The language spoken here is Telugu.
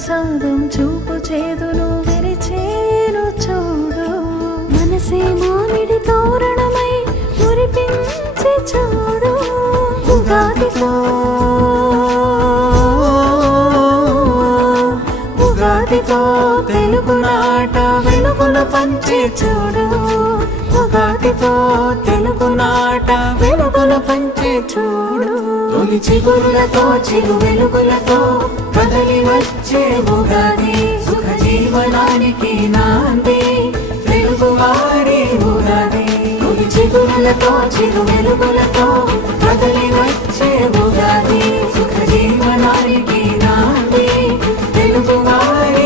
ప్రసాదం చూపు చేదును విరిచేను చూడు. మనసే మామిడి తోరణమై మురిపించి చూడు. ఉగాదితో ఉగాదితో తెలుగునాట వెలుగును పంచి చూడు. ఉగాదితో తెలుగునాట వెలుగును పంచి చూడు. తొలి చిగురులతో చిరు వెలుగులతో కదలి వచ్చే ఉగాది సుఖ జీవనానికి నాంది తెలుగువారి ఉగాది. తొలి చిగురులతో చిరు వెలుగులతో కదలి వచ్చే ఉగాది సుఖ జీవనానికి నాంది తెలుగువారి